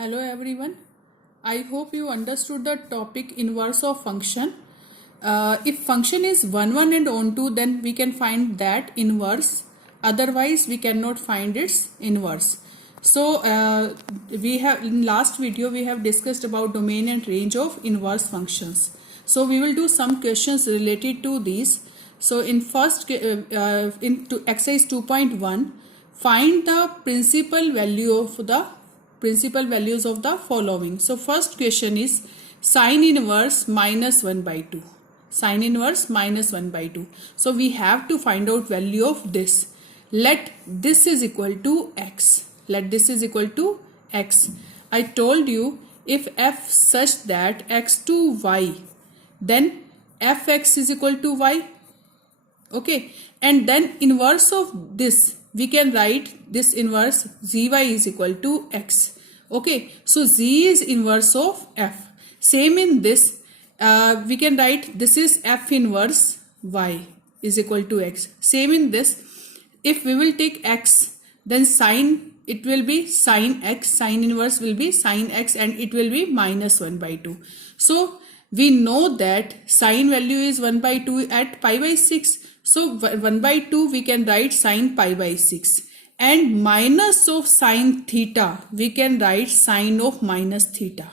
Hello everyone. I hope you understood the topic inverse of function. If function is 1 1 and on 2, then we can find that inverse. Otherwise we cannot find its inverse. So we have in last video we have discussed about domain and range of inverse functions. So we will do some questions related to these. So in first into exercise 2.1, find the principal values of the following. So first question is sine inverse minus 1 by 2. Sine inverse minus 1 by 2. So we have to find out value of this. Let this is equal to x. Let this is equal to x. I told you if f such that x to y, then fx is equal to y. Okay, and then inverse of this we can write this inverse zy is equal to x. Okay, so z is inverse of f. Same in this we can write this is f inverse y is equal to x. Same in this, if we will take x, then sine it will be sine x, sine inverse will be sine x, and it will be minus 1 by 2. So we know that sine value is 1 by 2 at pi by 6. So 1 by 2 we can write sine pi by 6, and minus of sine theta we can write sine of minus theta.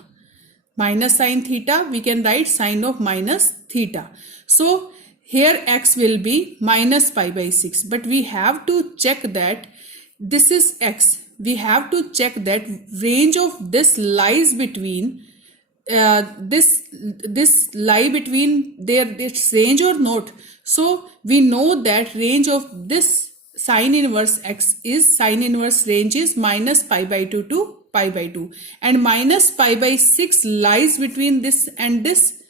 Minus sine theta we can write sine of minus theta. So here x will be minus pi by 6, but we have to check that this is x. We have to check that range of this lies between this lie between its range or not. So we know that range of this sine inverse x is sine inverse range is minus pi by 2 to pi by 2, and minus pi by 6 lies between this and this.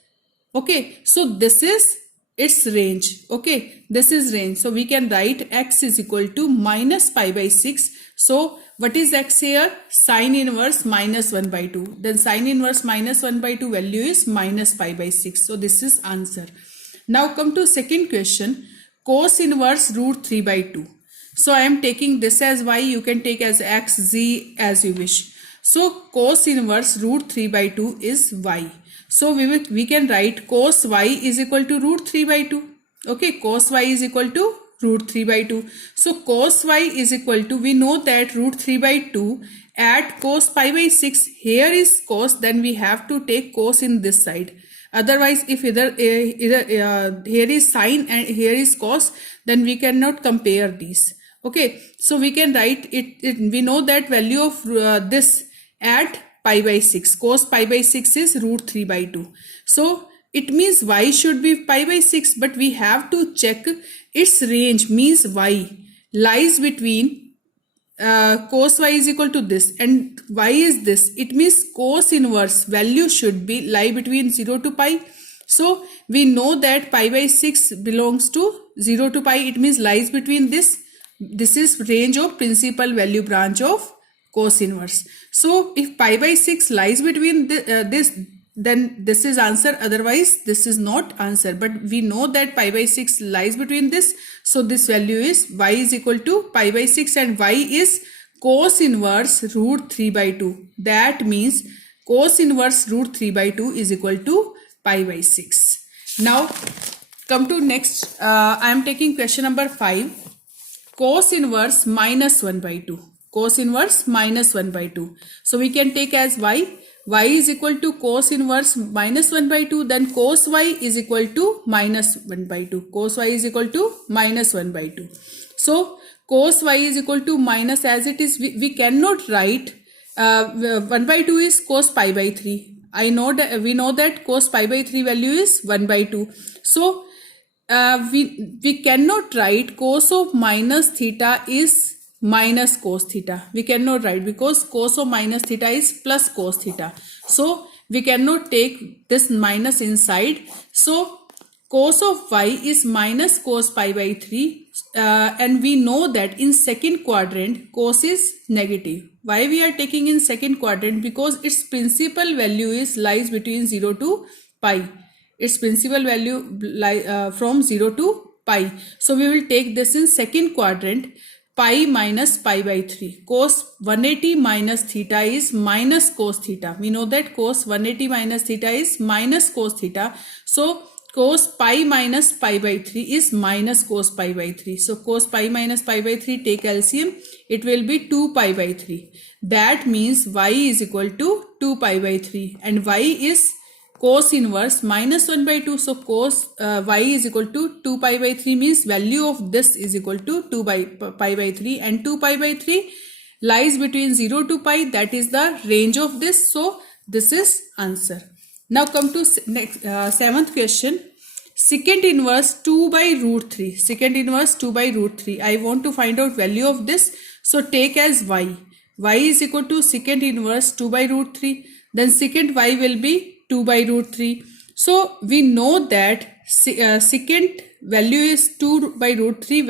Okay, so this is its range. Okay, this is range. So we can write x is equal to minus pi by 6. So what is x here? Sine inverse minus 1 by 2. Then sine inverse minus 1 by 2 value is minus pi by 6. So this is answer. Now come to second question. Cos inverse root 3 by 2. So I am taking this as y. You can take as x, z as you wish. So cos inverse root 3 by 2 is y. So we can write cos y is equal to root 3 by 2. Okay, cos y is equal to root 3 by 2. So cos y is equal to, we know that root 3 by 2 at cos pi by 6. Here is cos, then we have to take cos in this side. Otherwise, if either here is sine and here is cos, then we cannot compare these. Okay, so we can write it we know that value of this at pi by 6. Cos pi by 6 is root 3 by 2. So it means y should be pi by 6, but we have to check its range, means y lies between cos y is equal to this and y is this. It means cos inverse value should be lie between 0 to pi. So we know that pi by 6 belongs to 0 to pi. It means lies between this. This is range of principal value branch of cos inverse. So if pi by 6 lies between this, then this is answer. Otherwise this is not answer, but we know that pi by 6 lies between this. So this value is y is equal to pi by 6, and y is cos inverse root 3 by 2. That means cos inverse root 3 by 2 is equal to pi by 6. Now come to next. I am taking question number 5. Cos inverse minus 1 by 2. Cos inverse minus 1 by 2. So we can take as y. Y is equal to cos inverse minus 1 by 2. Then cos y is equal to minus 1 by 2. Cos y is equal to minus 1 by 2. So cos y is equal to minus, as it is we cannot write 1 by 2 is cos pi by 3. I know that we know that cos pi by 3 value is 1 by 2. So we cannot write cos of minus theta is minus cos theta. We cannot write, because cos of minus theta is plus cos theta. So we cannot take this minus inside. So cos of y is minus cos pi by 3, and we know that in second quadrant cos is negative. Why we are taking in second quadrant? Because its principal value is lies between 0 to pi. Its principal value from 0 to pi. So we will take this in second quadrant. pi minus pi by 3. Cos 180 minus theta is minus cos theta. We know that cos 180 minus theta is minus cos theta. So cos pi minus pi by 3 is minus cos pi by 3. So cos pi minus pi by 3, take LCM, it will be 2 pi by 3. That means y is equal to 2 pi by 3 and y is cos inverse minus 1 by 2. So cos y is equal to 2 pi by 3 means value of this is equal to 2 pi by 3, and 2 pi by 3 lies between 0 to pi. That is the range of this. So this is answer. Now come to next seventh question. Secant inverse 2 by root 3. Secant inverse 2 by root 3. I want to find out value of this. So take as y. Y is equal to secant inverse 2 by root 3. Then secant y will be 2 by root 3. So we know that secant value is 2 by root 3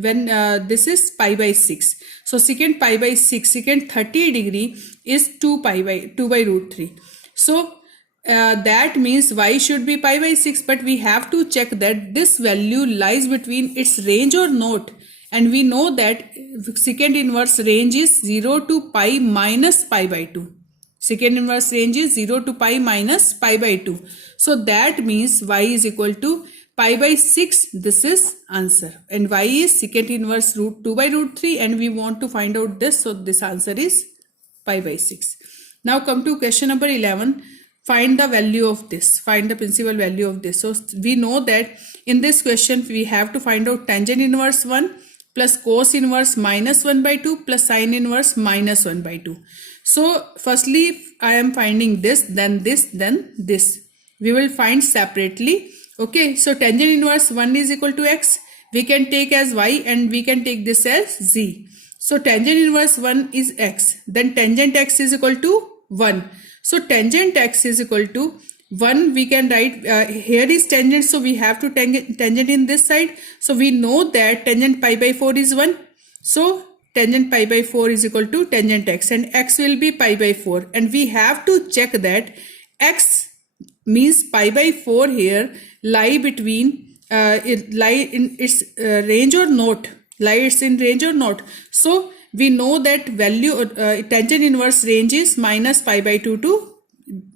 when this is pi by 6. So secant pi by 6, secant 30 degree is 2 by root 3. So that means y should be pi by 6, but we have to check that this value lies between its range or not. And we know that secant inverse range is 0 to pi minus pi by 2. Secant inverse range is 0 to pi minus pi by 2. So that means y is equal to pi by 6. This is answer. And y is secant inverse root 2 by root 3, and we want to find out this. So this answer is pi by 6. Now come to question number 11. Find the value of this. Find the principal value of this. So we know that in this question we have to find out tangent inverse 1 plus cos inverse minus 1 by 2 plus sine inverse minus 1 by 2. So firstly I am finding this, then this, then this. We will find separately. Okay, so tangent inverse 1 is equal to x. We can take as y and we can take this as z. So tangent inverse 1 is x. Then tangent x is equal to 1. So tangent x is equal to 1. We can write here is tangent, so we have to tangent in this side. So we know that tangent pi by 4 is 1. So tangent pi by 4 is equal to tangent x, and x will be pi by 4. And we have to check that x means pi by 4 here lie between lie in its range or not. Lies in range or not. So we know that value tangent inverse range is minus pi by 2 to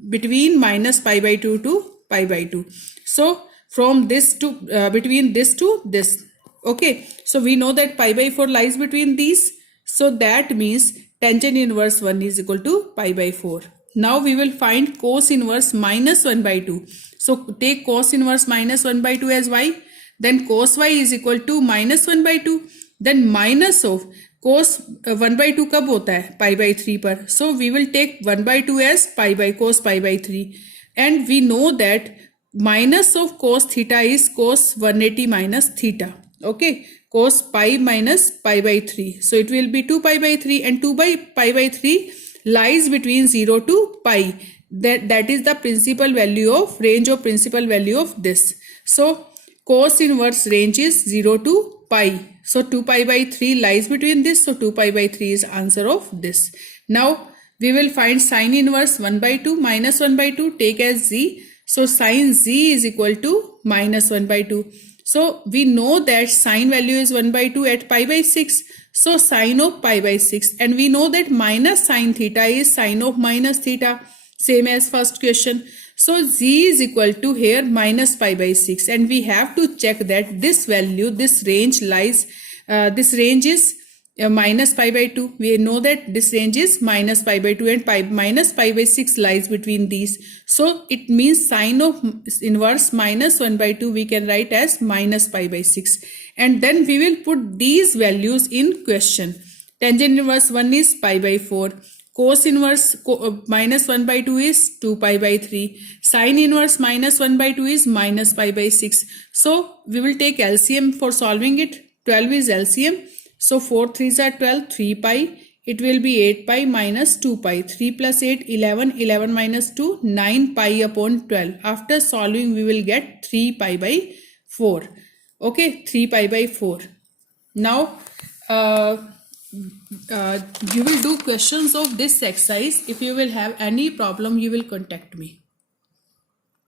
between minus pi by 2 to pi by 2. So from this to between this to this. Okay, so we know that pi by 4 lies between these. So that means tangent inverse 1 is equal to pi by 4. Now we will find cos inverse minus 1 by 2. So take cos inverse minus 1 by 2 as y. Then cos y is equal to minus 1 by 2. Then minus of cos 1 by 2 कब होता है? Pi by 3 पर. So we will take 1 by 2 as pi by cos pi by 3. And we know that minus of cos theta is cos 180 minus theta. Okay, cos pi minus pi by 3. So it will be 2 pi by 3, and 2 by pi by 3 lies between 0 to pi. That is the principal value of range of principal value of this. So cos inverse range is 0 to pi. So 2 pi by 3 lies between this. So 2 pi by 3 is answer of this. Now we will find sine inverse 1 by 2 minus 1 by 2. Take as z. So sine z is equal to minus 1 by 2. So we know that sine value is 1 by 2 at pi by 6. So sine of pi by 6. And we know that minus sine theta is sine of minus theta. Same as first question. So z is equal to here minus pi by 6. And we have to check that this value, this range lies, this range is minus pi by 2. We know that this range is minus pi by 2 and minus pi by 6 lies between these. So it means sine of inverse minus 1 by 2 we can write as minus pi by 6. And then we will put these values in question. Tangent inverse 1 is pi by 4. Cos inverse minus 1 by 2 is 2 pi by 3. Sine inverse minus 1 by 2 is minus pi by 6. So we will take LCM for solving it. 12 is LCM. So 4 3s are 12, 3 pi. It will be 8 pi minus 2 pi. 3 plus 8, 11. 11 minus 2, 9 pi upon 12. After solving, we will get 3 pi by 4. Okay, 3 pi by 4. Now, you will do questions of this exercise. If you will have any problem, you will contact me.